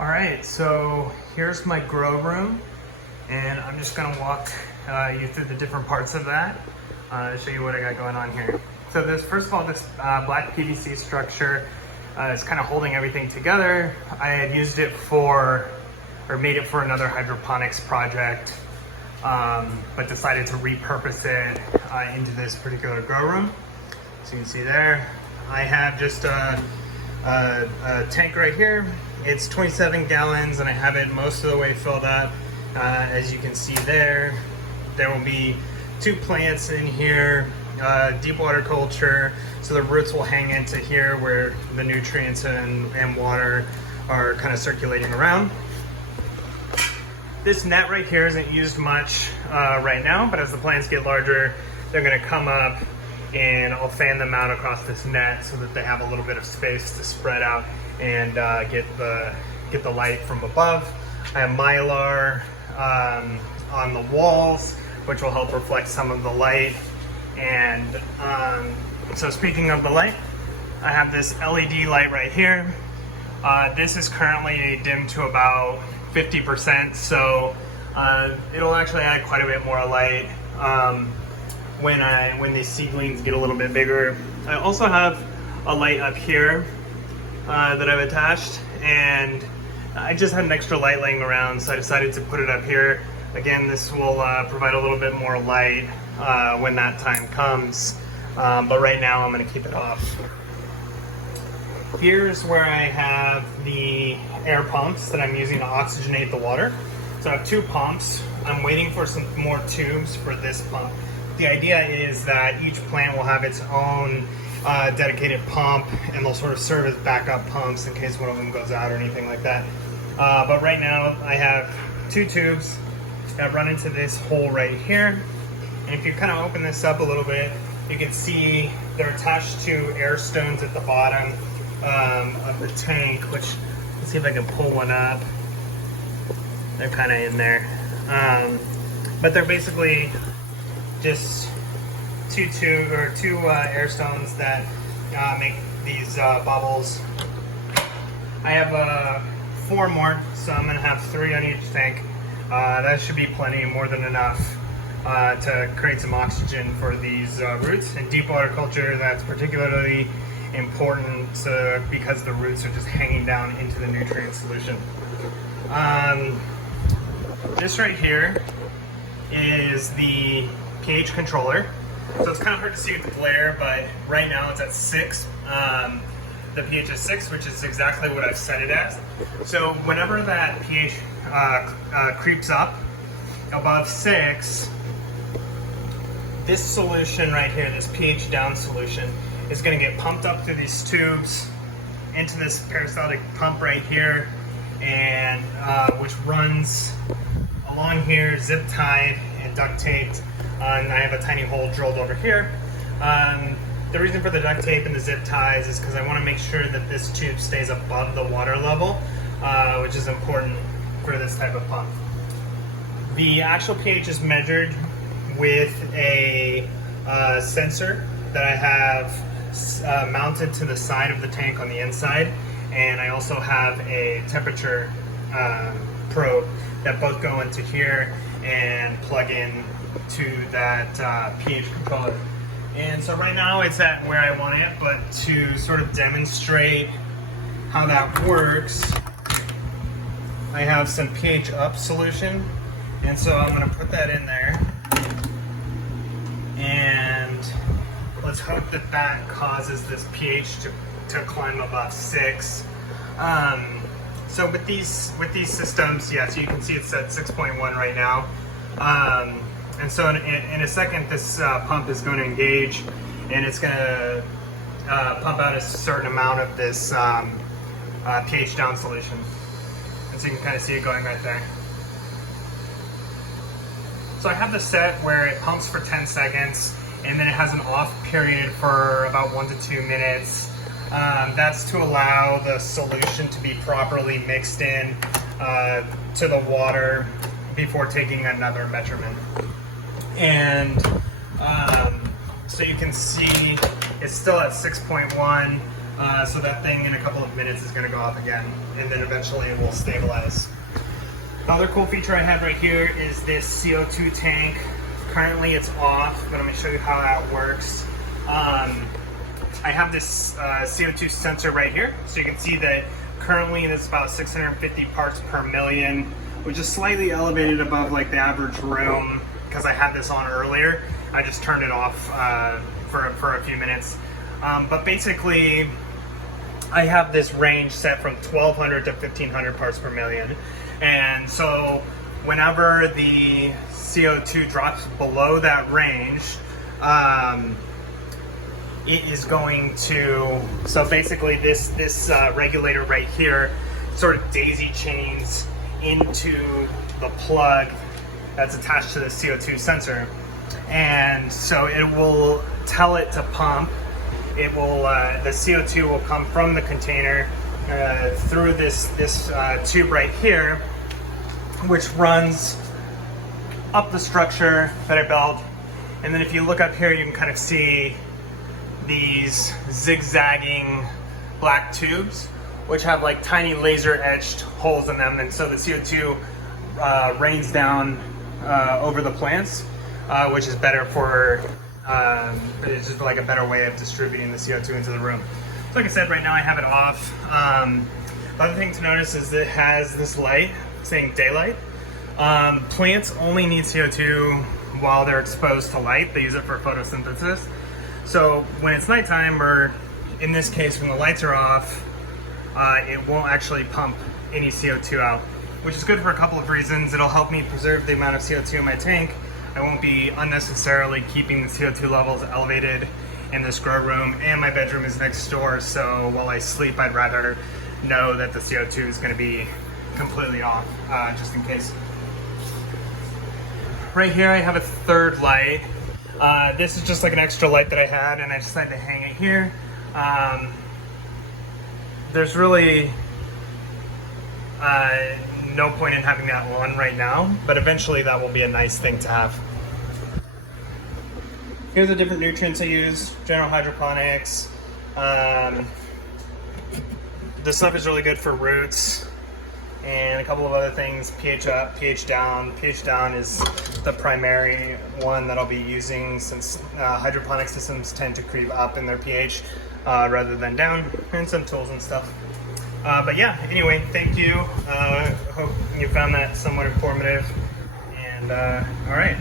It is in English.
All right, so here's my grow room, and I'm just gonna walk you through the different parts of that, show you what I got going on here. So first of all, this black PVC structure is kind of holding everything together. I had used it made it for another hydroponics project, but decided to repurpose it into this particular grow room. So you can see there, I have just a tank right here. It's 27 gallons and I have it most of the way filled up. As you can see there will be 2 plants in here, deep water culture, so the roots will hang into here where the nutrients and water are kind of circulating around. This net right here isn't used much right now, but as the plants get larger, they're gonna come up and I'll fan them out across this net so that they have a little bit of space to spread out and get the light from above. I have Mylar on the walls, which will help reflect some of the light. And so speaking of the light, I have this LED light right here. This is currently dimmed to about 50%, so it'll actually add quite a bit more light when these seedlings get a little bit bigger. I also have a light up here that I've attached, and I just had an extra light laying around, so I decided to put it up here. Again, this will provide a little bit more light when that time comes, but right now I'm going to keep it off. Here's where I have the air pumps that I'm using to oxygenate the water. So I have 2 pumps. I'm waiting for some more tubes for this pump. The idea is that each plant will have its own dedicated pump, and they'll sort of serve as backup pumps in case one of them goes out or anything like that. But right now I have 2 tubes that run into this hole right here. And if you kind of open this up a little bit, you can see they're attached to air stones at the bottom of the tank, which, let's see if I can pull one up. They're kind of in there. But they're basically just two air stones that make these bubbles. I have 4 more, so I'm gonna have 3 on each tank. That should be plenty, more than enough to create some oxygen for these roots. In deep water culture, that's particularly important because the roots are just hanging down into the nutrient solution. This right here is the pH controller. So it's kind of hard to see with the glare, but right now it's at 6. The pH is 6, which is exactly what I've set it as. So whenever that pH creeps up above 6, this solution right here, this pH down solution, is going to get pumped up through these tubes into this peristaltic pump right here, and which runs along here, zip tied and duct taped. And I have a tiny hole drilled over here. The reason for the duct tape and the zip ties is because I want to make sure that this tube stays above the water level, which is important for this type of pump. The actual pH is measured with a sensor that I have mounted to the side of the tank on the inside, and I also have a temperature probe that both go into here and plug in to that pH controller. And so right now it's at where I want it, but to sort of demonstrate how that works, I have some pH up solution, and so I'm going to put that in there, and let's hope that that causes this pH to climb above 6. So with these systems, yeah, so you can see it's at 6.1 right now. And so in a second, this pump is going to engage, and it's going to pump out a certain amount of this pH down solution. And so you can kind of see it going right there. So I have this set where it pumps for 10 seconds, and then it has an off period for about 1 to 2 minutes. That's to allow the solution to be properly mixed in to the water before taking another measurement. And so you can see it's still at 6.1. So that thing in a couple of minutes is going to go up again, and then eventually it will stabilize. Another cool feature I have right here is this CO2 tank. Currently it's off, but I'm going to show you how that works. I have this CO2 sensor right here, so you can see that currently it's about 650 parts per million, which is slightly elevated above like the average room because I had this on earlier. I just turned it off for a few minutes. But basically, I have this range set from 1200 to 1500 parts per million. And so whenever the CO2 drops below that range, it is going to, so basically this regulator right here sort of daisy chains into the plug that's attached to the CO2 sensor. And so it will tell it to pump. It will, the CO2 will come from the container through this tube right here, which runs up the structure that I built. And then if you look up here, you can kind of see these zigzagging black tubes, which have like tiny laser etched holes in them. And so the CO2 rains down over the plants, which is better for, it's just like a better way of distributing the CO2 into the room. So like I said, right now I have it off. The other thing to notice is that it has this light saying daylight. Plants only need CO2 while they're exposed to light. They use it for photosynthesis. So when it's nighttime, or in this case when the lights are off, it won't actually pump any CO2 out, which is good for a couple of reasons. It'll help me preserve the amount of CO2 in my tank. I won't be unnecessarily keeping the CO2 levels elevated in this grow room, and my bedroom is next door, so while I sleep, I'd rather know that the CO2 is going to be completely off, just in case. Right here I have a third light. This is just like an extra light that I had, and I decided to hang it here. There's really no point in having that on right now, but eventually that will be a nice thing to have. Here's the different nutrients I use. General Hydroponics. This stuff is really good for roots and a couple of other things. pH up, pH down. pH down is the primary one that I'll be using, since hydroponic systems tend to creep up in their pH rather than down, and some tools and stuff. But yeah, anyway, thank you. Hope you found that somewhat informative. And all right.